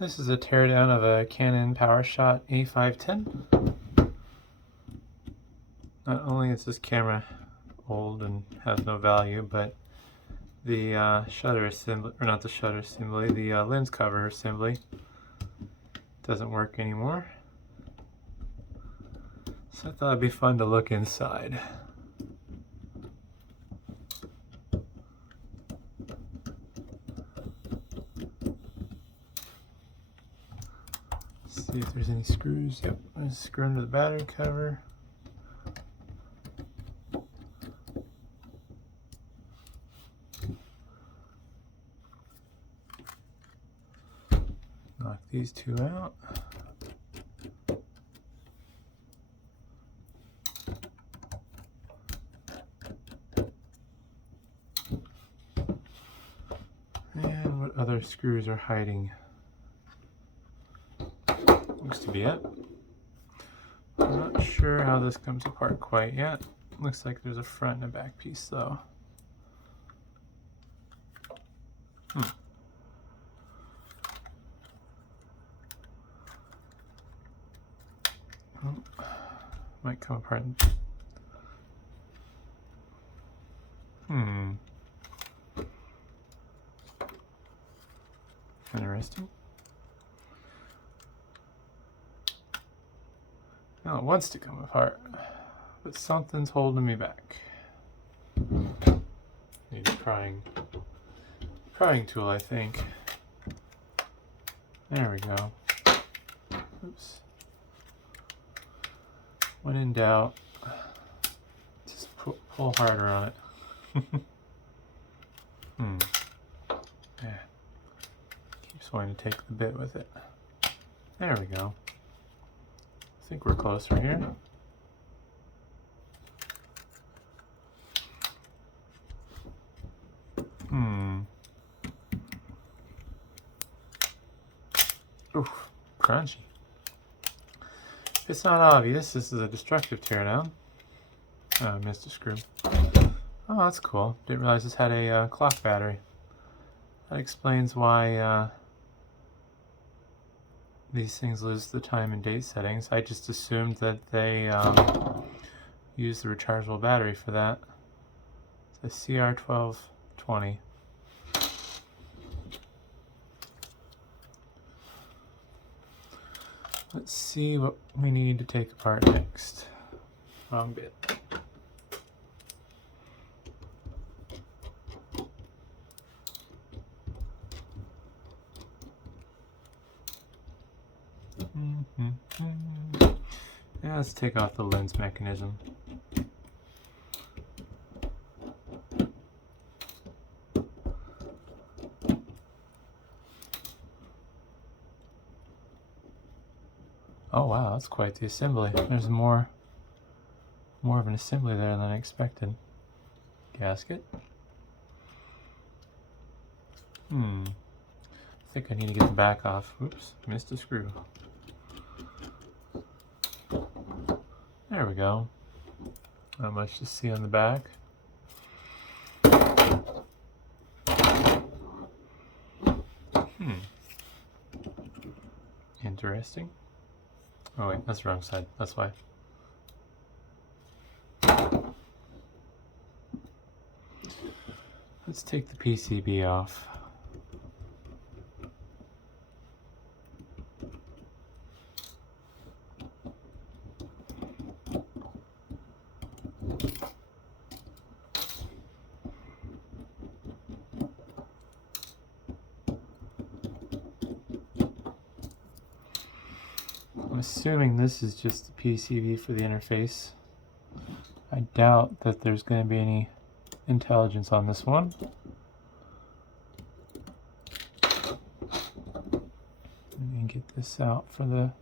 This is a teardown of a Canon Powershot A510. Not only is this camera old and has no value, but the shutter assembly, or not the shutter assembly, the lens cover assembly doesn't work anymore. So I thought it'd be fun to look inside. See if there's any screws. Yep, there's a screw under the battery cover. Knock these two out. And what other screws are hiding? Looks to be it. I'm not sure how this comes apart quite yet. Looks like there's a front and a back piece though. Oh, might come apart. Interesting. Now it wants to come apart, but something's holding me back. Need a prying tool, I think. There we go. Oops. When in doubt, just pull harder on it. Yeah. Keeps wanting to take the bit with it. There we go. I think we're closer here. Oof, crunchy. If it's not obvious, this is a destructive teardown. Oh, I missed a screw. Oh, that's cool. Didn't realize this had a clock battery. That explains why these things lose the time and date settings. I just assumed that they use the rechargeable battery for that. It's a CR1220. Let's see what we need to take apart next. Wrong bit. Yeah, let's take off the lens mechanism. Oh wow, that's quite the assembly. There's more of an assembly there than I expected. Gasket. I think I need to get the back off. Oops, missed a screw. There we go. Not much to see on the back. Interesting. Oh wait, that's the wrong side. That's why. Let's take the PCB off. I'm assuming this is just the PCB for the interface. I doubt that there's going to be any intelligence on this one. And get this out for the,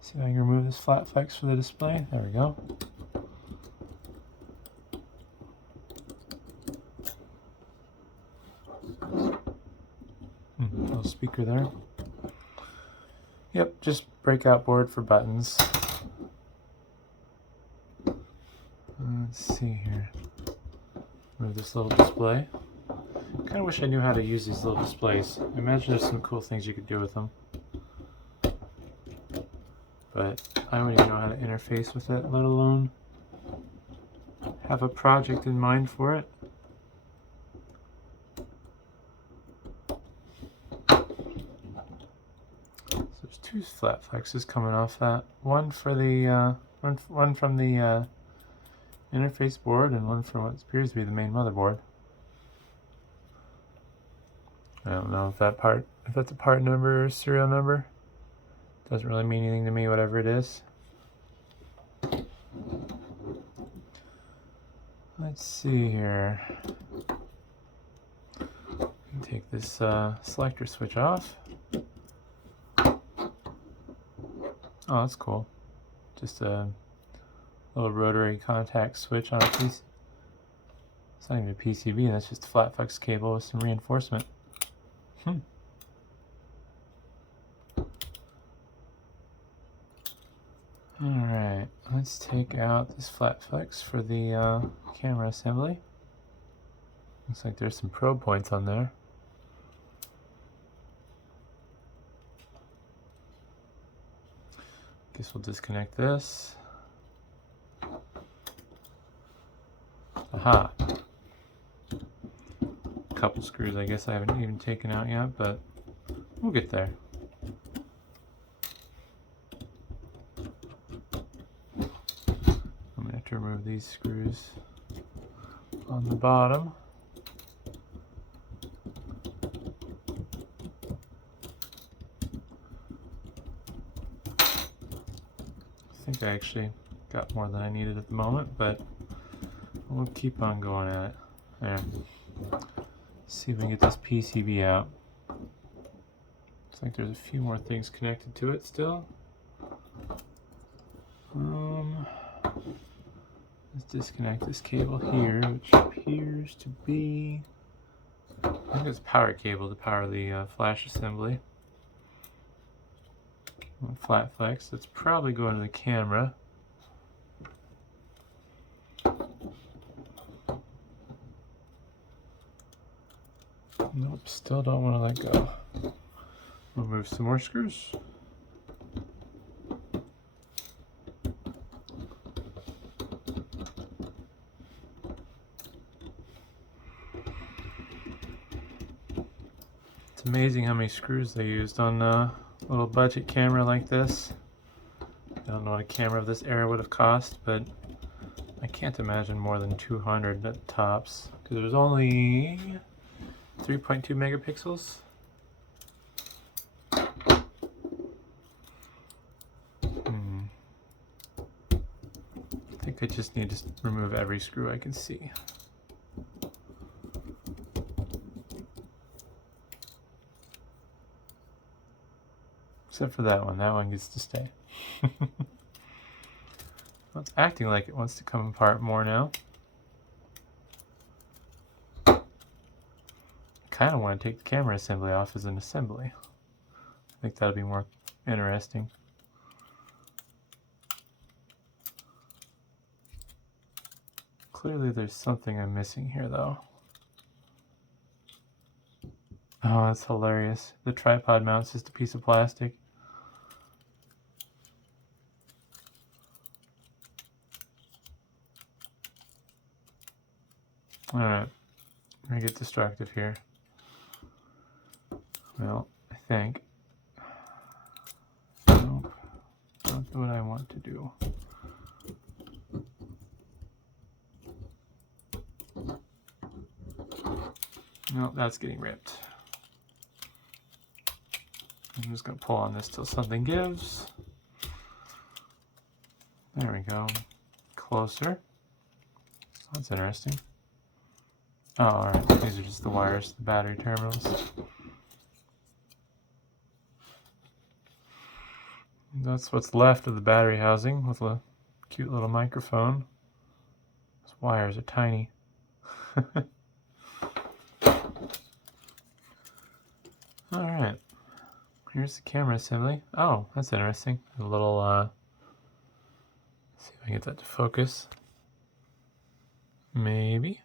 see if I can remove this flat flex for the display. There we go. Little speaker there. Yep, just breakout board for buttons. Let's see here. Move this little display. Kind of wish I knew how to use these little displays. I imagine there's some cool things you could do with them. But I don't even know how to interface with it, let alone have a project in mind for it. So there's two flat flexes coming off that. One for the one from the interface board and one from what appears to be the main motherboard. I don't know if that's a part number or serial number. Doesn't really mean anything to me, whatever it is. Let's see here. Take this selector switch off. Oh, that's cool. Just a little rotary contact switch on a piece. It's not even a PCB, that's just a flat flex cable with some reinforcement. Alright, let's take out this flat flex for the camera assembly. Looks like there's some probe points on there. Guess we'll disconnect this. Aha! A couple screws I guess I haven't even taken out yet, but we'll get there. I'm going to have to remove these screws on the bottom. I think I actually got more than I needed at the moment, but we'll keep on going at it. There. See if we can get this PCB out. Looks like there's a few more things connected to it still. Let's disconnect this cable here, which appears to be, I think it's a power cable to power the flash assembly. Flat flex, that's probably going to the camera. Nope, still don't want to let go. We'll move some more screws. It's amazing how many screws they used on a little budget camera like this. I don't know what a camera of this era would have cost, but I can't imagine more than 200 at tops, because there's only 3.2 megapixels. I think I just need to remove every screw I can see. Except for that one gets to stay. Well, it's acting like it wants to come apart more now. I kind of want to take the camera assembly off as an assembly. I think that'll be more interesting. Clearly there's something I'm missing here though. Oh, that's hilarious. The tripod mount's just a piece of plastic. Alright, I'm gonna get destructive here. Well, I think. Nope, not what I want to do. Nope, that's getting ripped. I'm just gonna pull on this till something gives. There we go. Closer. So that's interesting. Oh, alright, these are just the wires, the battery terminals. That's what's left of the battery housing with a cute little microphone. Those wires are tiny. Alright, here's the camera assembly. Oh, that's interesting. A little, let's see if I can get that to focus. Maybe.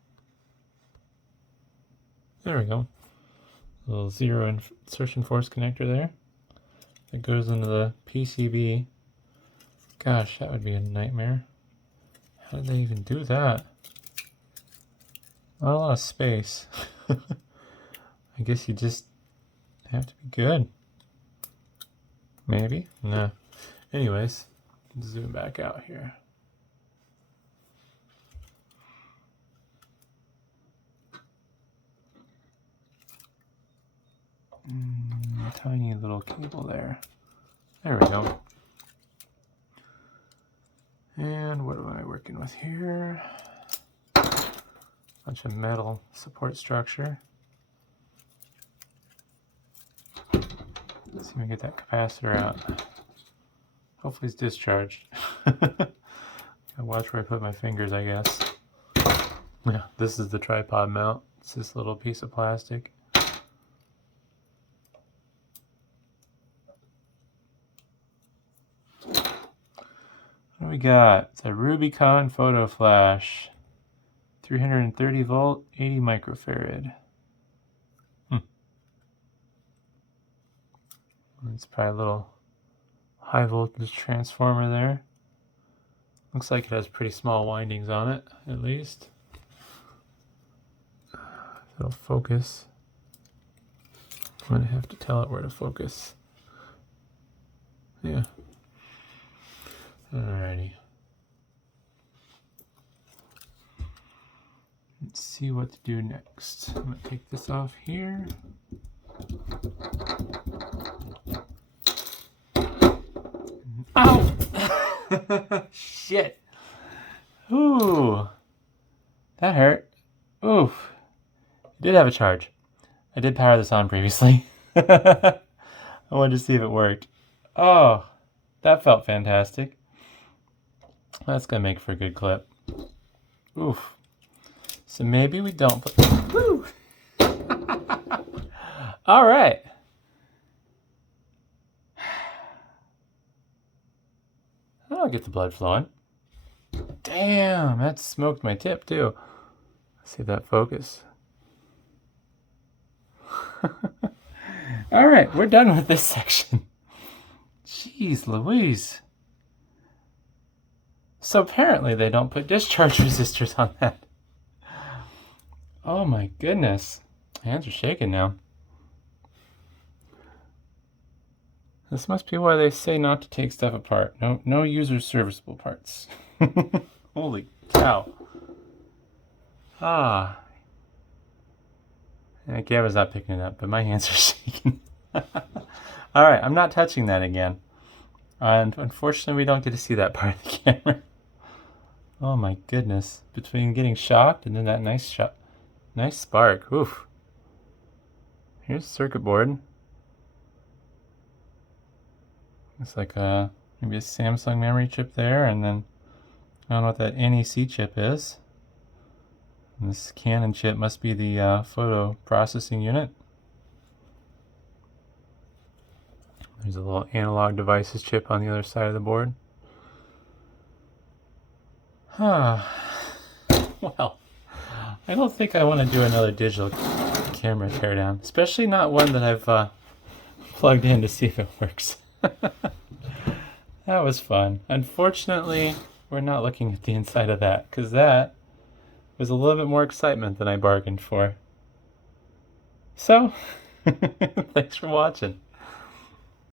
There we go. A little zero insertion force connector there. That goes into the PCB. Gosh, that would be a nightmare. How did they even do that? Not a lot of space. I guess you just have to be good. Maybe? Nah. Anyways, zoom back out here. Tiny little cable there. There we go. And what am I working with here? Bunch of metal support structure. Let's see if we can get that capacitor out. Hopefully it's discharged. Gotta watch where I put my fingers, I guess. Yeah, this is the tripod mount. It's this little piece of plastic. What do we got? It's a Rubicon photo flash. 330 volt, 80 microfarad. It's probably a little high voltage transformer there. Looks like it has pretty small windings on it, at least. It'll focus. I'm gonna have to tell it where to focus. Yeah. Alrighty. Let's see what to do next. I'm gonna take this off here. Ow! Shit. Ooh. That hurt. Oof. It did have a charge. I did power this on previously. I wanted to see if it worked. Oh, that felt fantastic. That's gonna make for a good clip. Oof. So maybe we don't put... Woo! All right. I'll get the blood flowing. Damn, that smoked my tip too. Let's see if that focus. All right, we're done with this section. Jeez Louise. So apparently they don't put discharge resistors on that. Oh my goodness. Hands are shaking now. This must be why they say not to take stuff apart. No user serviceable parts. Holy cow. Ah. The camera's not picking it up, but my hands are shaking. Alright, I'm not touching that again. And unfortunately, we don't get to see that part of the camera. Oh my goodness. Between getting shocked and then that nice spark. Oof. Here's the circuit board. It's like maybe a Samsung memory chip there, and then I don't know what that NEC chip is. And this Canon chip must be the photo processing unit. There's a little analog devices chip on the other side of the board. Well, I don't think I want to do another digital camera teardown, especially not one that I've plugged in to see if it works. That was fun. Unfortunately, we're not looking at the inside of that, because that was a little bit more excitement than I bargained for. So, thanks for watching.